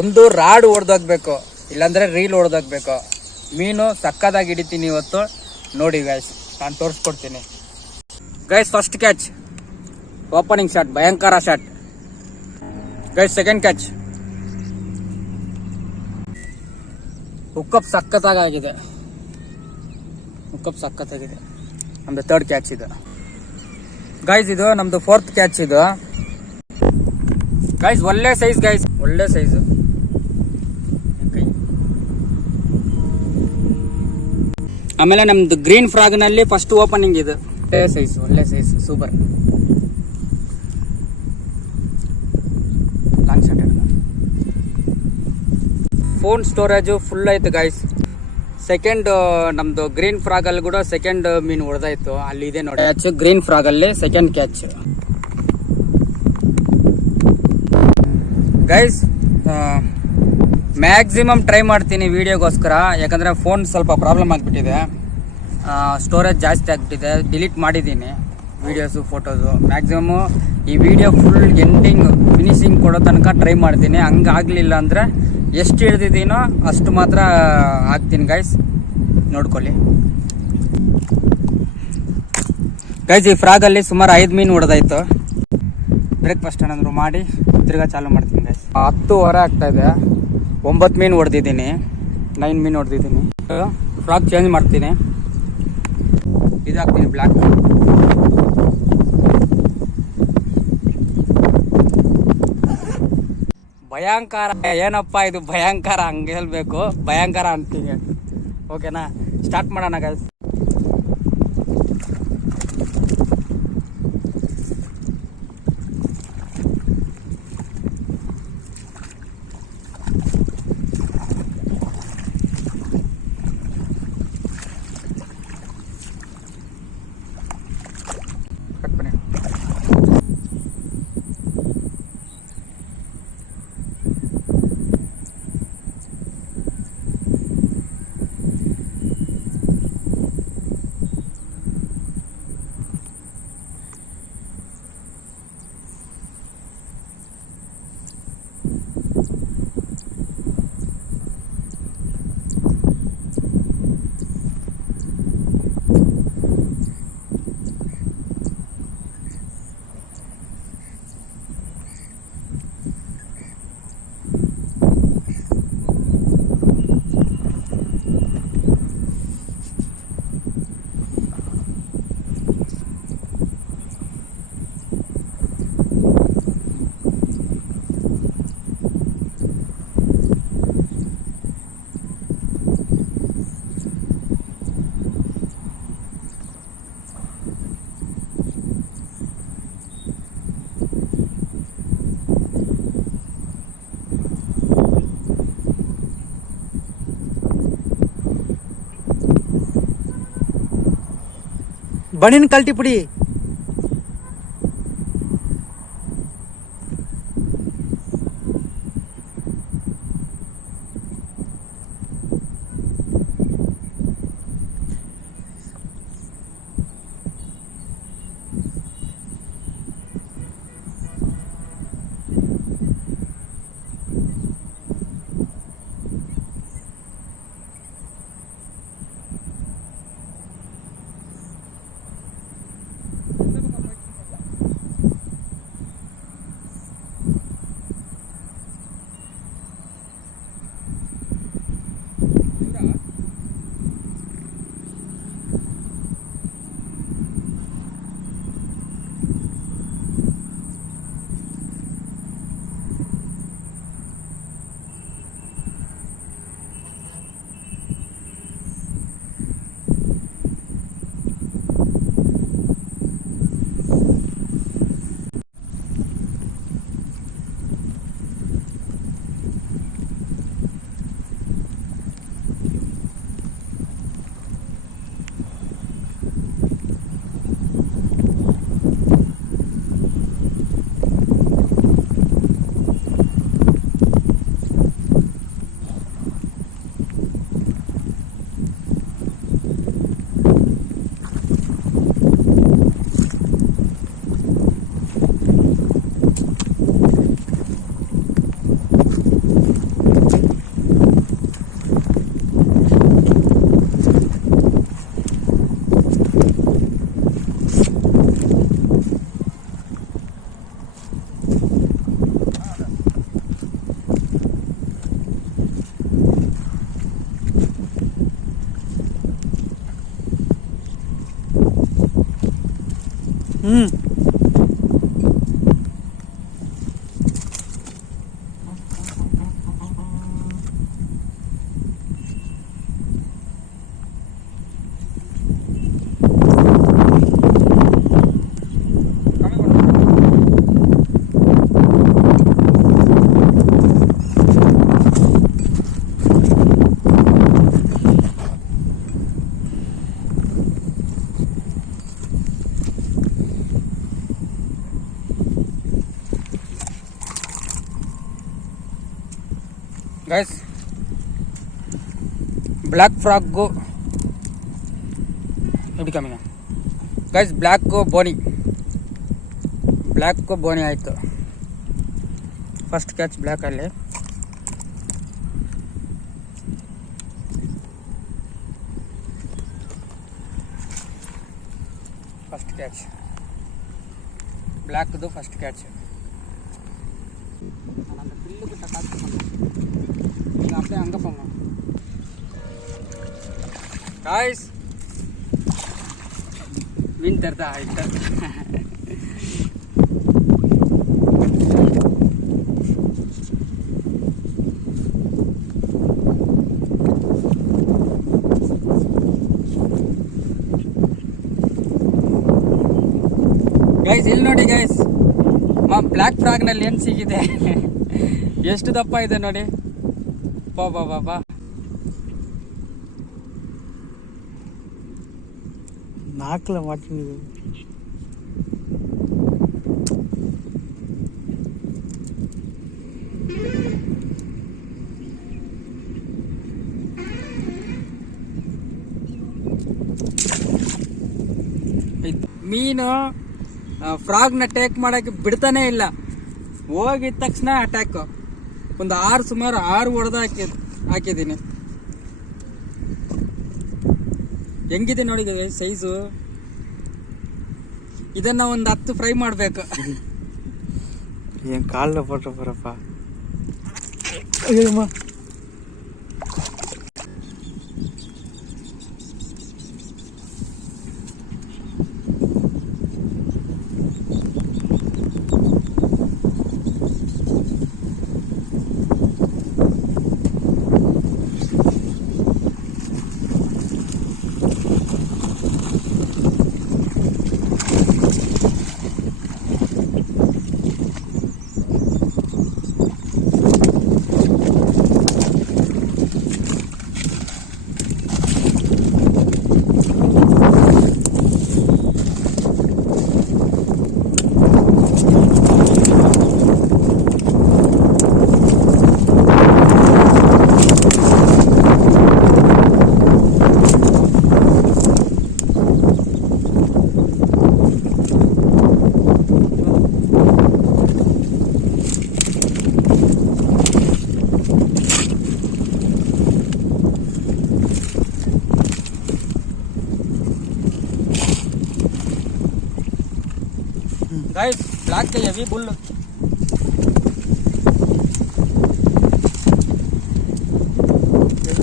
ಒಂದು ರಾಡ್ ಹೊಡೆದೋಗ್ಬೇಕು, ಇಲ್ಲಾಂದ್ರೆ ರೀಲ್ ಹೊಡೆದೋಗ್ಬೇಕು. ಮೀನು ಸಕ್ಕದಾಗಿ ಹಿಡಿತೀನಿ ಇವತ್ತು. ನೋಡಿ ಗೈಸ್, ನಾನು ತೋರಿಸ್ಕೊಡ್ತೀನಿ guys. First catch, opening shot, ಭಯಂಕರ ಶಾಟ್ ಗೈಸ್. ಸೆಕೆಂಡ್ ಕ್ಯಾಚ್, ಹುಕ್ಕಪ್ ಸಕ್ಕತ್ತಾಗಿದೆ, ಹುಕ್ಕಪ್ ಸಕ್ಕತ್ತಾಗಿದೆ. ನಮ್ದು ಥರ್ಡ್ ಕ್ಯಾಚ್ ಇದು ಗೈಸ್. ಇದು ನಮ್ದು ಫೋರ್ತ್ ಕ್ಯಾಚ್ ಇದು ಗೈಸ್. ಒಳ್ಳೆ ಸೈಜ್ ಗೈಸ್, ಒಳ್ಳೆ ಸೈಜ್. ಆಮೇಲೆ ನಮ್ದು ಗ್ರೀನ್ ಫ್ರಾಗ್ ನಲ್ಲಿ ಫಸ್ಟ್ ಓಪನಿಂಗ್ ಇದು. ಒಳ್ಳೆ size super. Long shot. Phone storage full ಆಯ್ತು ಗೈಸ್. ಸೆಕೆಂಡ್ ನಮ್ದು ಗ್ರೀನ್ ಫ್ರಾಗ್ ಅಲ್ಲಿ ಕೂಡ ಸೆಕೆಂಡ್ ಮೀನು ಹೊಡೆದಾಯ್ತು. ಅಲ್ಲಿ ಇದೆ ನೋಡಿ ಕ್ಯಾಚ್, ಗ್ರೀನ್ ಫ್ರಾಗ್ ಅಲ್ಲಿ second catch guys. Maximum try ಮಾಡ್ತೀನಿ ವಿಡಿಯೋಗೋಸ್ಕರ, ಯಾಕಂದ್ರೆ ಫೋನ್ ಸ್ವಲ್ಪ ಪ್ರಾಬ್ಲಮ್ ಆಗಿಬಿಟ್ಟಿದೆ, ಸ್ಟೋರೇಜ್ ಜಾಸ್ತಿ ಆಗಿಬಿಟ್ಟಿದೆ. ಡಿಲೀಟ್ ಮಾಡಿದ್ದೀನಿ ವಿಡಿಯೋಸು ಫೋಟೋಸು. ಮ್ಯಾಕ್ಸಿಮಮ್ ಈ ವಿಡಿಯೋ ಫುಲ್ ಎಂಡಿಂಗ್ ಫಿನಿಶಿಂಗ್ ಕೊಡೋ ತನಕ ಟ್ರೈ ಮಾಡ್ತೀನಿ. ಹಂಗಾಗಲಿಲ್ಲ ಅಂದರೆ ಎಷ್ಟು ಹಿಡ್ದಿದ್ದೀನೋ ಅಷ್ಟು ಮಾತ್ರ ಹಾಕ್ತೀನಿ ಗೈಸ್, ನೋಡ್ಕೊಳ್ಳಿ ಗೈಸ್. ಈ ಫ್ರಾಗಲ್ಲಿ ಸುಮಾರು 5 ಮೀನು ಹೊಡೆದಾಯ್ತು. ಬ್ರೇಕ್ಫಾಸ್ಟ್ ಏನಾದರೂ ಮಾಡಿ ತಿರ್ಗಾ ಚಾಲು ಮಾಡ್ತೀನಿ ಗೈಸ್. 10:15 ಆಗ್ತಾ ಇದೆ. 9 ಮೀನು ಹೊಡೆದಿದ್ದೀನಿ, 9 ಮೀನು ಹೊಡೆದಿದ್ದೀನಿ. ಫ್ರಾಗ್ ಚೇಂಜ್ ಮಾಡ್ತೀನಿ, ಇದಾಗ್ತೀನಿ ಬ್ಲ್ಯಾಕ್. ಭಯಂಕರ. ಏನಪ್ಪ ಇದು ಭಯಂಕರ, ಹಂಗೆ ಹೇಳ್ಬೇಕು, ಭಯಂಕರ ಅಂತೀನಿ. ಓಕೆನಾ, ಸ್ಟಾರ್ಟ್ ಮಾಡೋಣ ಗೈಸ್. ಬಣ್ಣಿನ ಕಲ್ಟಿ ಪುಡಿ. ಗೈಸ್ ಬ್ಲ್ಯಾಕ್ ಫ್ರಾಗು ಎಲ್ಲಿ ಕಮ್ಮಿ ಗೈಸ್ ಬ್ಲ್ಯಾಕು ಬೋನಿ ಆಯಿತು. ಫಸ್ಟ್ ಕ್ಯಾಚ್ ಬ್ಲ್ಯಾಕಲ್ಲಿ. ಫಸ್ಟ್ ಕ್ಯಾಚ್ ಬ್ಲ್ಯಾಕ್ದು ಫಸ್ಟ್ ಕ್ಯಾಚ್. அந்த பில்லுக்கு காசு நீங்கள் அப்படியே அங்கே போங்க காய்ஸ். மீன் தருதா ஆயிட்ட ಗೈಸ್ ಇಲ್ಲಿ ನೋಡಿ ಗೈಸ್, ಬ್ಲ್ಯಾಕ್ ಫ್ರಾಗ್ನಲ್ಲಿ ಏನು ಸಿಗಿದೆ, ಎಷ್ಟು ದಪ್ಪ ಇದೆ ನೋಡಿ. ಬಾ ನಾಲ್ಕಲ ಮಾಡ್ತೀನಿ. ಮೀನು ಫ್ರಾಗ್ನ ಟೇಕ್ ಮಾಡಕ್ಕೆ ಬಿಡ್ತಾನೆ ಇಲ್ಲ. ಹೋಗಿದ ತಕ್ಷಣ ಅಟ್ಯಾಕ್. ಒಂದು ಸುಮಾರು 6 ಹೊಡೆದು ಹಾಕಿದ್ದೀನಿ. ಹೆಂಗಿದೆ ನೋಡಿ ಸೈಜು. ಇದನ್ನ ಒಂದು 10 ಫ್ರೈ ಮಾಡ್ಬೇಕು. ಏನ್ ಕಾಲ ಬರಪ್ಪ. गाइस ब्लैक के heavy bull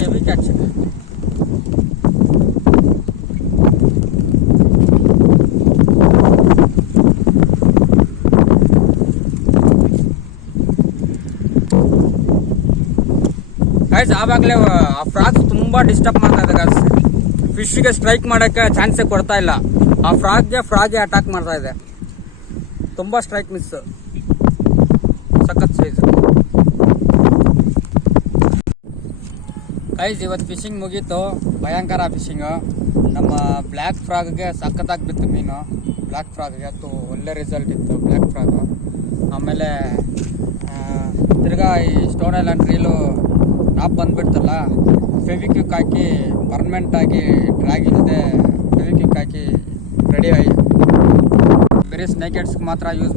heavy catch. Guys ಆವಾಗಲೇ ಆ ಫ್ರಾಗ್ ತುಂಬಾ ಡಿಸ್ಟರ್ಬ್ ಮಾಡ್ತಾ ಇದೆ गाइस. ಫಿಶ್ ಗೆ ಸ್ಟ್ರೈಕ್ ಮಾಡಕ್ಕೆ ಚಾನ್ಸ್ ಕೊಡ್ತಾ ಇಲ್ಲ. ಆ ಫ್ರಾಗ್ ಅಟ್ಯಾಕ್ ಮಾಡ್ತಾ ಇದೆ. ತುಂಬಾ ಸ್ಟ್ರೈಕ್ ಮಿಸ್. ಸಖತ್ ಸೈಜ್. ಗೈಸ್ ಇವತ್ತು ಫಿಶಿಂಗ್ ಮುಗೀತು. ಭಯಂಕರ ಫಿಶಿಂಗು. ನಮ್ಮ ಬ್ಲ್ಯಾಕ್ ಫ್ರಾಗ್ಗೆ ಸಖತ್ತಾಗಿ ಬಿತ್ತು ಮೀನು. ಬ್ಲ್ಯಾಕ್ ಫ್ರಾಗ್ಗೆ ಒಳ್ಳೆ ರಿಸಲ್ಟ್ ಇತ್ತು ಬ್ಲ್ಯಾಕ್ ಫ್ರಾಗು. ಆಮೇಲೆ ತಿರ್ಗಾ ಈ ಸ್ಟೋನ್ ಐಲ್ಯಾಂಡ್ ರೀಲು ನಾಪ್ ಬಂದ್ಬಿಡ್ತಲ್ಲ, ಫೆವಿಕ್ವಿಕ್ ಹಾಕಿ ಪರ್ಮನೆಂಟಾಗಿ ಡ್ರ್ಯಾಗ್ ಇಲ್ಲದೆ ಫೆವಿಕ್ವಿಕ್ ಹಾಕಿ ರೆಡಿ ಆಗಿ ಬರೀ ಸ್ನೇಕೆಟ್ಸ್ಗೆ ಮಾತ್ರ ಯೂಸ್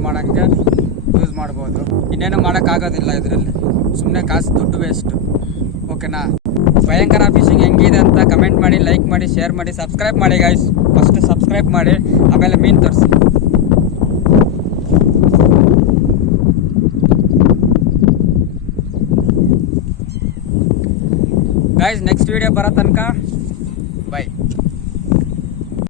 ಮಾಡ್ಬೋದು. ಇನ್ನೇನು ಮಾಡೋಕ್ಕಾಗೋದಿಲ್ಲ ಇದರಲ್ಲಿ. ಸುಮ್ಮನೆ ಕಾಸು ದುಡ್ಡು ವೇಸ್ಟ್. ಓಕೆನಾ? ಭಯಂಕರ ಫಿಶಿಂಗ್ ಹೆಂಗಿದೆ ಅಂತ ಕಮೆಂಟ್ ಮಾಡಿ, ಲೈಕ್ ಮಾಡಿ, ಶೇರ್ ಮಾಡಿ, ಸಬ್ಸ್ಕ್ರೈಬ್ ಮಾಡಿ ಗೈಸ್. ಫಸ್ಟ್ ಸಬ್ಸ್ಕ್ರೈಬ್ ಮಾಡಿ, ಆಮೇಲೆ ಮೀನು ತೋರಿಸಿ. ಗೈಸ್ ನೆಕ್ಸ್ಟ್ ವಿಡಿಯೋ ಬರೋ ತನಕ ಬೈ.